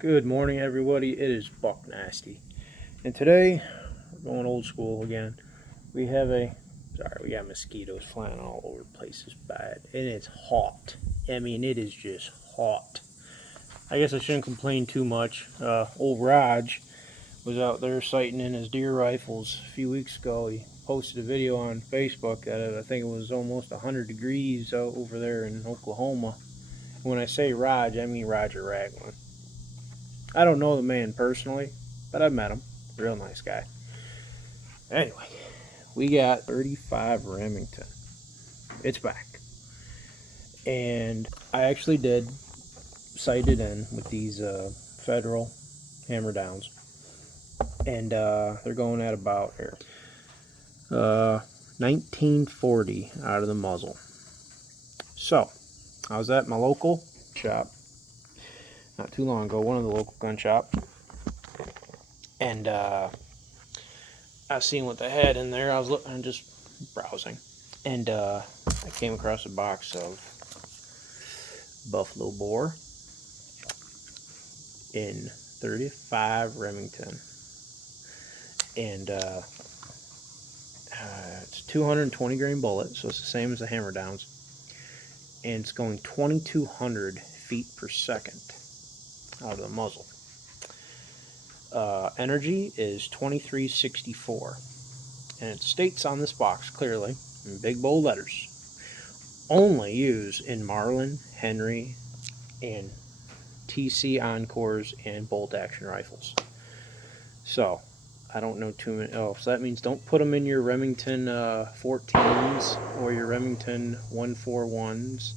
Good morning, everybody. It is Buck Nasty, and today we're going old school again. We got mosquitoes flying all over the place. It's bad, and it's hot. I mean, it is just hot. I guess I shouldn't complain too much. Old Raj was out there sighting in his deer rifles a few weeks ago. He posted a video on Facebook that I think it was almost 100 degrees out over there in Oklahoma. When I say Raj, I mean Roger Ragland. I don't know the man personally, but I've met him. Real nice guy. Anyway, we got 35 Remington. It's back. And I actually did sight it in with these federal hammer downs. And they're going at about here. 1940 out of the muzzle. So, I was at my local shop not too long ago, one of the local gun shops. And I seen what they had in there. I was looking, just browsing, and I came across a box of buffalo bore in 35 Remington, and it's 220 grain bullet, so it's the same as the hammer downs, and it's going 2,200 feet per second out of the muzzle. Energy is 2364, and it states on this box clearly in big bold letters, only used in Marlin, Henry, and TC Encores and bolt action rifles. So I don't know too many. Oh, so that means don't put them in your Remington 14s or your Remington 141s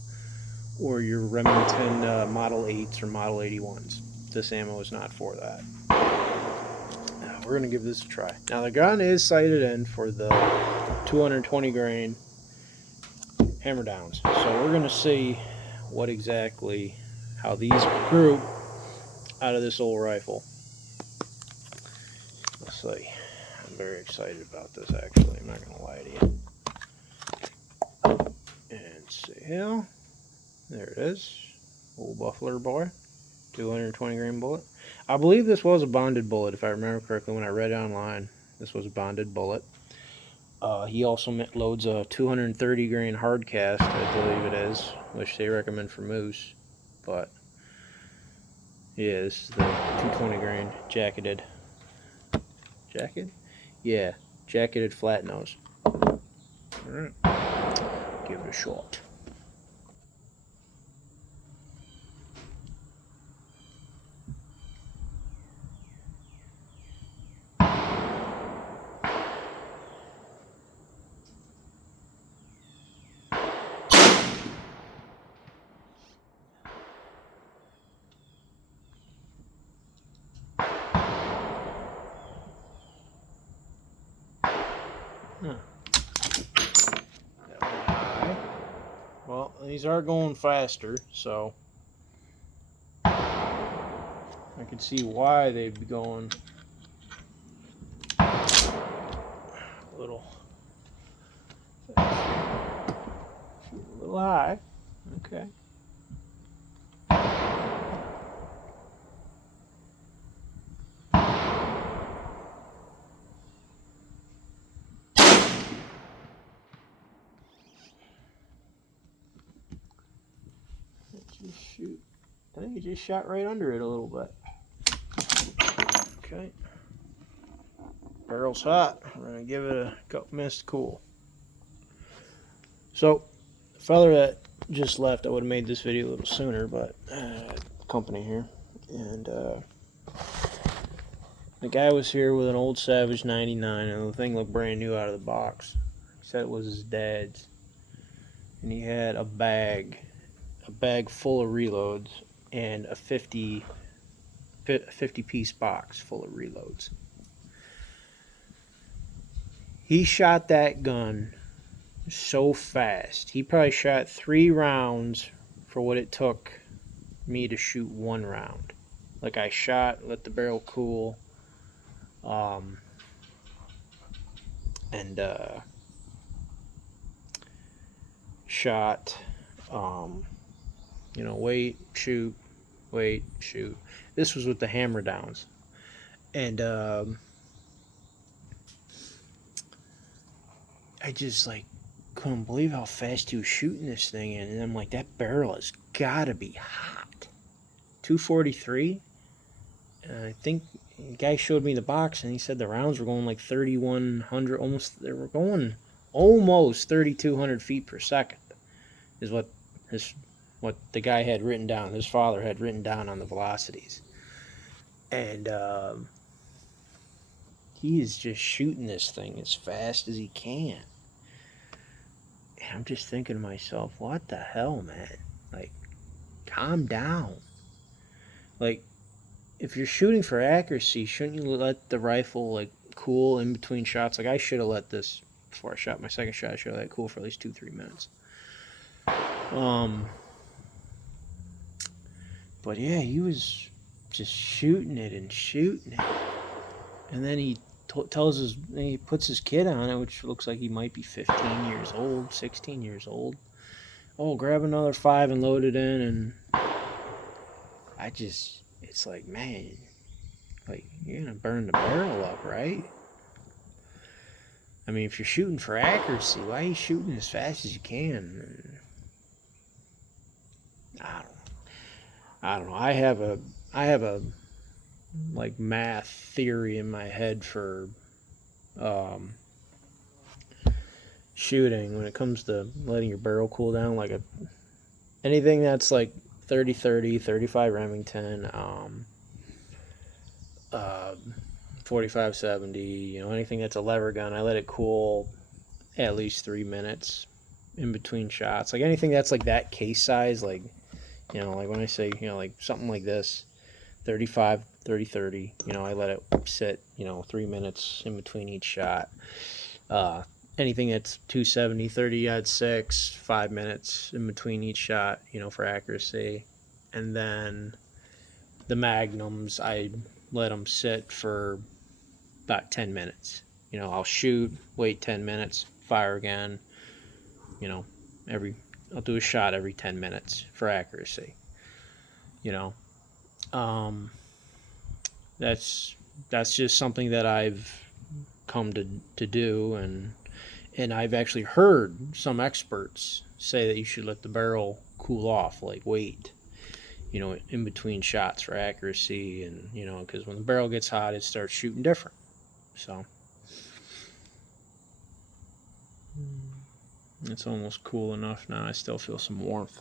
or your Remington Model 8s or Model 81s. This ammo is not for that. We're going to give this a try. Now the gun is sighted in for the 220 grain hammer downs. So we're going to see how these group out of this old rifle. Let's see. I'm very excited about this actually. I'm not going to lie to you. And see here. There it is. Old Buffalo boy. 220 grain bullet. I believe this was a bonded bullet, if I remember correctly. When I read it online, this was a bonded bullet. He also loads a 230 grain hard cast, I believe it is, which they recommend for moose. But yeah, this is the 220 grain jacketed. Yeah, jacketed flat nose. All right, give it a shot. Well, these are going faster, so I can see why they'd be going a little high. Okay. Shoot. I think he just shot right under it a little bit. Okay. Barrel's hot. We're going to give it a couple minutes to cool. So, the fella that just left, I would have made this video a little sooner, but company here. And the guy was here with an old Savage 99, and the thing looked brand new out of the box. He said it was his dad's. And he had a bag full of reloads and a 50 piece box full of reloads. He shot that gun so fast. He probably shot 3 rounds for what it took me to shoot 1 round. Like, I shot, let the barrel cool, and shot, wait, shoot, wait, shoot. This was with the hammer downs. And I just like couldn't believe how fast he was shooting this thing in. And I'm like, that barrel has gotta be hot. 243? And I think the guy showed me the box and he said the rounds were going like 3,100, almost, they were going almost 3,200 feet per second, is what the guy had written down, his father had written down on the velocities. And he is just shooting this thing as fast as he can. And I'm just thinking to myself, what the hell, man? Like, calm down. Like, if you're shooting for accuracy, shouldn't you let the rifle like cool in between shots? Like, I should have let this, before I shot my second shot, I should have let it cool for at least 2-3 minutes. But yeah, he was just shooting it and shooting it. And then he he puts his kid on it, which looks like he might be 15 years old, 16 years old. Oh, grab another 5 and load it in. And it's like, man, like, you're gonna burn the barrel up, right? I mean, if you're shooting for accuracy, why are you shooting as fast as you can? I don't know. I have a like math theory in my head for shooting when it comes to letting your barrel cool down. Like anything that's like 30-30, 35 Remington, 45-70, anything that's a lever gun, I let it cool at least 3 minutes in between shots. Like anything that's like that case size, like, like when I say, like something like this, 35, 30-30, I let it sit, 3 minutes in between each shot. Anything that's 270, 30-06, 5 minutes in between each shot, for accuracy. And then the magnums, I let them sit for about 10 minutes. I'll shoot, wait 10 minutes, fire again. I'll do a shot every 10 minutes for accuracy. That's just something that I've come to do, and I've actually heard some experts say that you should let the barrel cool off, like wait, in between shots for accuracy, and because when the barrel gets hot, it starts shooting different. So it's almost cool enough now. I still feel some warmth,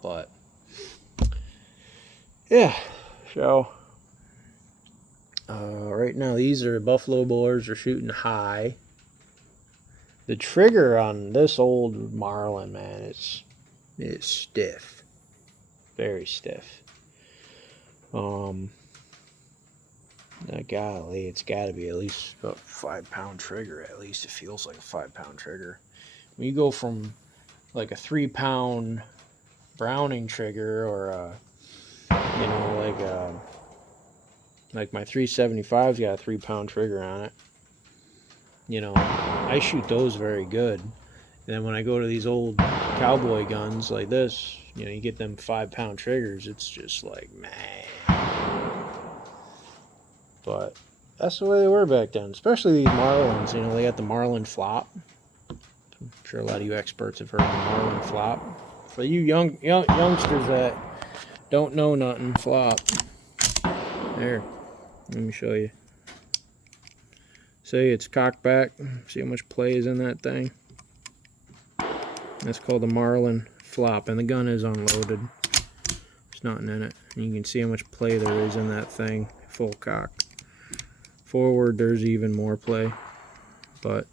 but yeah. So right now these are buffalo bores are shooting high. The trigger on this old Marlin, man, it's stiff, very stiff. Golly, it's got to be at least a 5-pound trigger. At least it feels like a 5-pound trigger. When you go from like a 3-pound Browning trigger, or like my 375's got a 3-pound trigger on it. I shoot those very good. And then when I go to these old cowboy guns like this, you get them 5-pound triggers. It's just like, man. But that's the way they were back then, especially these Marlins. They got the Marlin flop. I'm sure a lot of you experts have heard of the Marlin flop. For you youngsters that don't know nothing, flop. There, let me show you. See, it's cocked back. See how much play is in that thing? That's called the Marlin flop, and the gun is unloaded. There's nothing in it. And you can see how much play there is in that thing, full cock. Forward, there's even more play. But,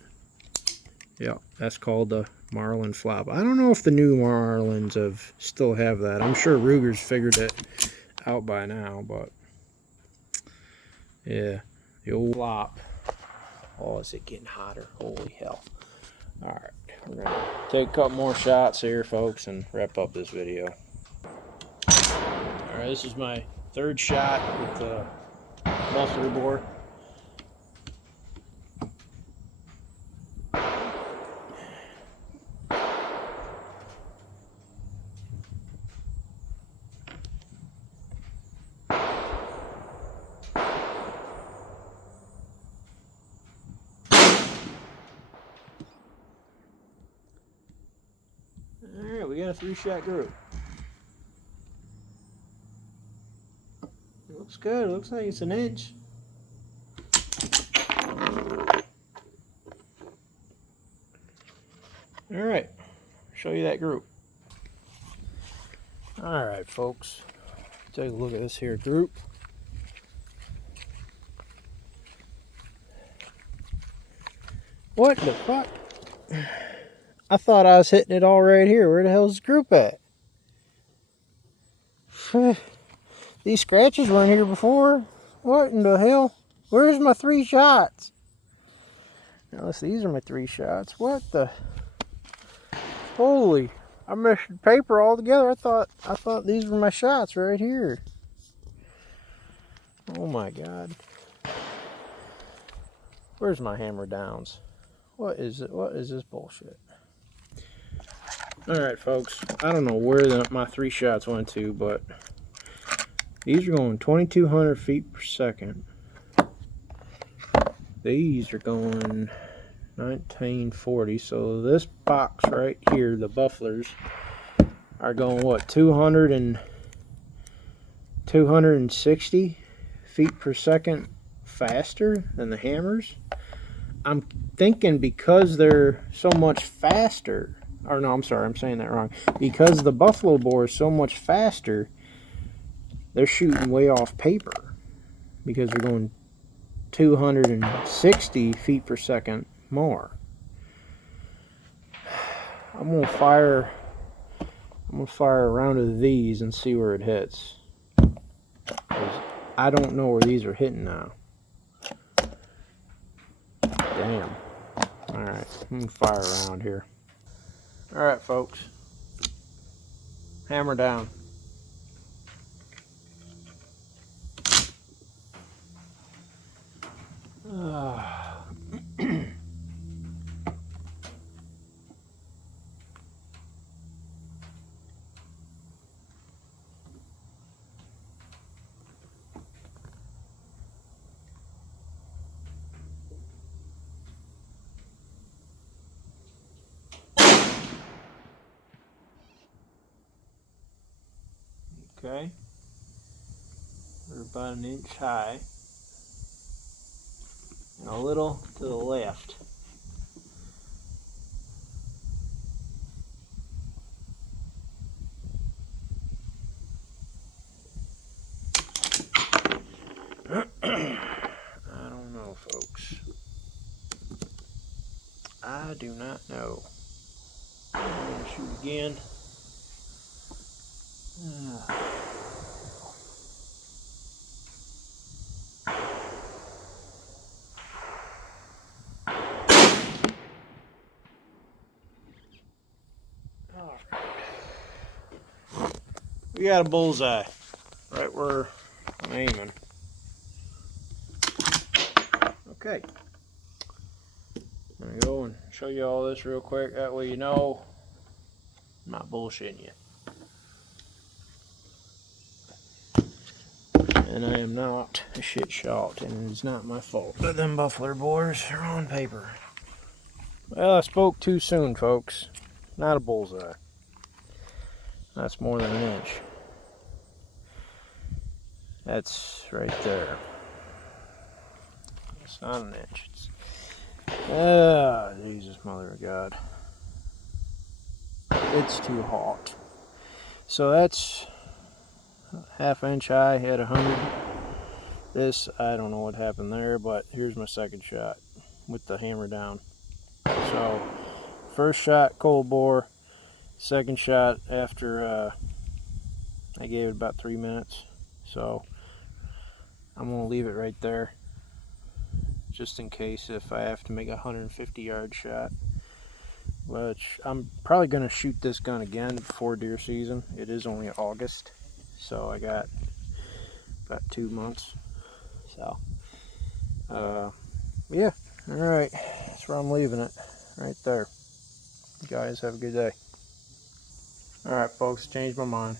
yeah, that's called the Marlin flop. I don't know if the new Marlins still have that. I'm sure Ruger's figured it out by now, but yeah, the old flop. Oh, is it getting hotter? Holy hell. Alright, we're going to take a couple more shots here, folks, and wrap up this video. Alright, this is my third shot with the muffler bore. got a 3-shot group. It looks good. It looks like it's an inch. All right, show you that group. All right, folks, take a look at this here group. What the fuck? I thought I was hitting it all right here. Where the hell's this group at? These scratches weren't here before. What in the hell? Where's my 3 shots? Unless these are my 3 shots. What the? Holy! I messed the paper all together. I thought these were my shots right here. Oh my god! Where's my hammer downs? What is it? What is this bullshit? All right, folks. I don't know where my 3 shots went to, but these are going 2,200 feet per second. These are going 1940. So this box right here, the bufflers, are going what, 260 feet per second faster than the hammers. I'm thinking because they're so much faster, or no, I'm sorry, I'm saying that wrong. Because the buffalo bore is so much faster, they're shooting way off paper because they're going 260 feet per second more. I'm gonna fire a round of these and see where it hits. I don't know where these are hitting now. Damn. Alright, I'm gonna fire around here. Alright, folks. Hammer down. Okay. We're about 1 inch high. And a little to the left. I don't know, folks. I do not know. I'm going to shoot again. We got a bullseye right where I'm aiming. Okay. I'm going to go and show you all this real quick. That way you know I'm not bullshitting you. And I am not a shit shot, and it's not my fault that them buffalo bores are on paper. Well, I spoke too soon, folks. Not a bullseye. That's more than 1 inch. That's right there. It's not 1 inch. Jesus, mother of God. It's too hot. So that's 1/2 inch high at 100. This, I don't know what happened there, but here's my second shot with the hammer down. So, first shot cold bore, second shot after I gave it about 3 minutes. So, I'm going to leave it right there, just in case if I have to make a 150-yard shot. Which I'm probably going to shoot this gun again before deer season. It is only August, so I got about 2 months. So, yeah, alright, that's where I'm leaving it, right there. You guys have a good day. Alright, folks, changed my mind.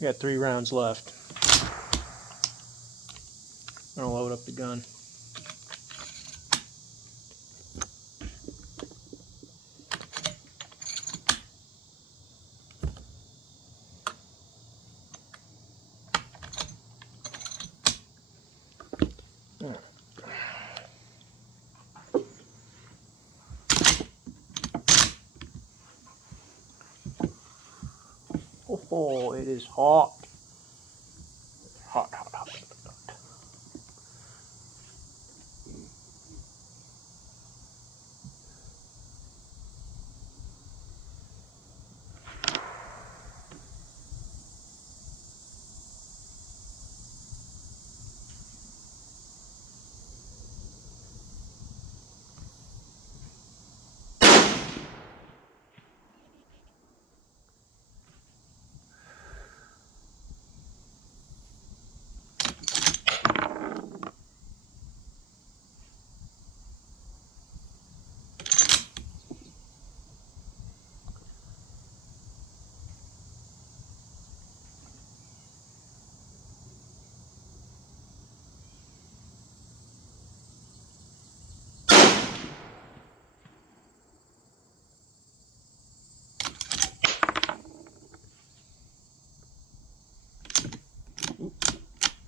We got 3 rounds left. I'm gonna load up the gun. Oh, it is hot. Hot, hot, hot, hot, hot.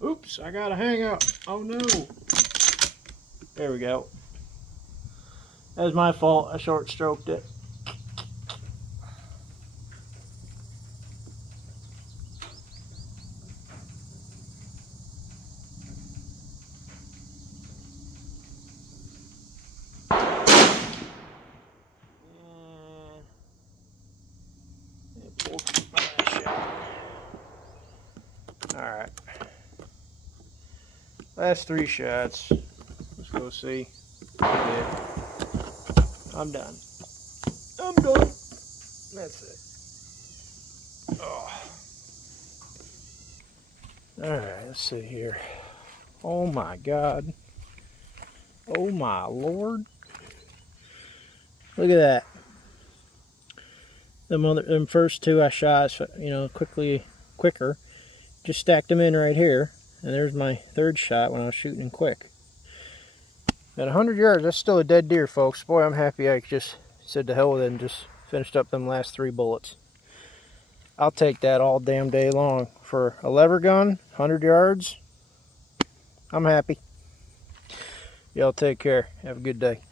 Oops, I got a hang up. Oh no. There we go. That was my fault. I short stroked it. Alright. Last 3 shots. Let's go see. Yeah. I'm done. I'm done. That's it. Oh. Alright, let's see here. Oh my God. Oh my Lord. Look at that. Them first 2 I shot, quicker. Just stacked them in right here. And there's my 3rd shot when I was shooting in quick. At 100 yards, that's still a dead deer, folks. Boy, I'm happy I just said to hell with it and just finished up them last 3 bullets. I'll take that all damn day long. For a lever gun, 100 yards, I'm happy. Y'all take care. Have a good day.